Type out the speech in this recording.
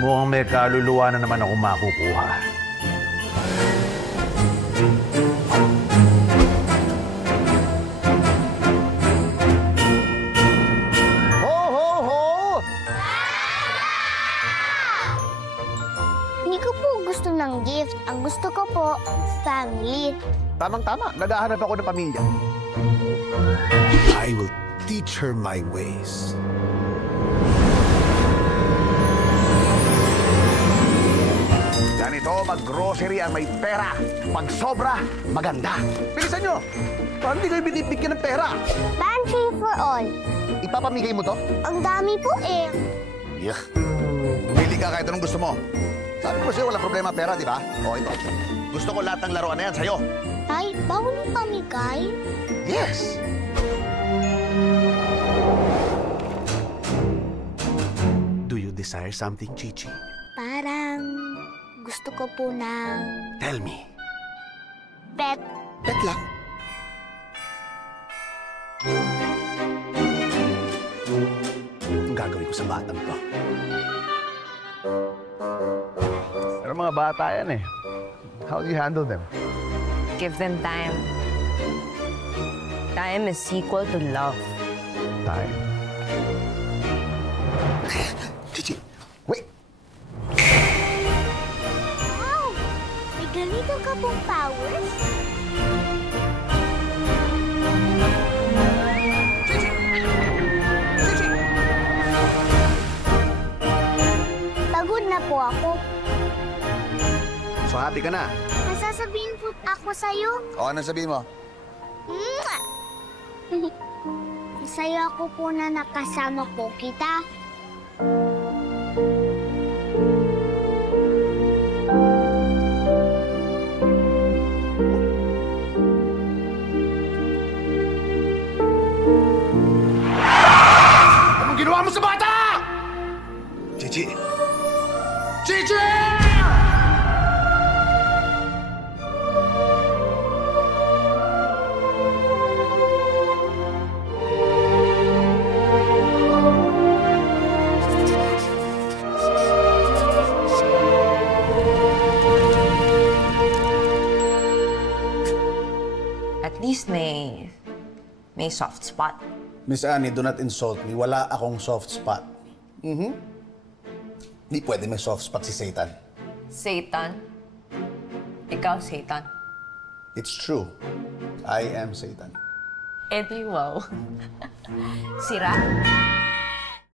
Mukhang may kaluluwa na naman akong makukuha. Ho, ho, ho! Hindi ko po gusto ng gift. Ang gusto ko po, family. Tamang-tama. Naghahanap ako ng pamilya. I will teach her my ways. Ganito, mag-grocery ang may pera. Pag sobra, maganda. Bilisan nyo! Parang hindi kayo binibigyan ng pera. Pantry for all. Ipapamigay mo to? Ang dami po eh. Yuck. Pili ka kahit anong gusto mo. Sabi ko sa'yo, walang problema pera, di ba? O, ito. Gusto ko lahat ng laruan na yan sa'yo. Tay, bawal yung pamigay? Yes! Do you desire something, Chichi? Parang gusto ko po ng Tell me. pet. Pet lang. Ang gagawin ko sa batang to? Pero mga bata yan eh. How do you handle them? Give them time. Time is equal to love. Time. Chichi, wait! Wow! May ganito ka pong powers? Pagod na po ako. So happy ka na? Masasabihin po ako sa'yo. O, anong sabihin mo? Mwah! Masaya ako po na nakasama po kita. Anong ginawa mo sa bata? Chichi! Chichi! At least may soft spot. Miss Annie, do not insult me. Wala akong soft spot. Hindi pwede may soft spot si Satan. Satan? Ikaw, Satan. It's true. I am Satan. Edi wow. Sira.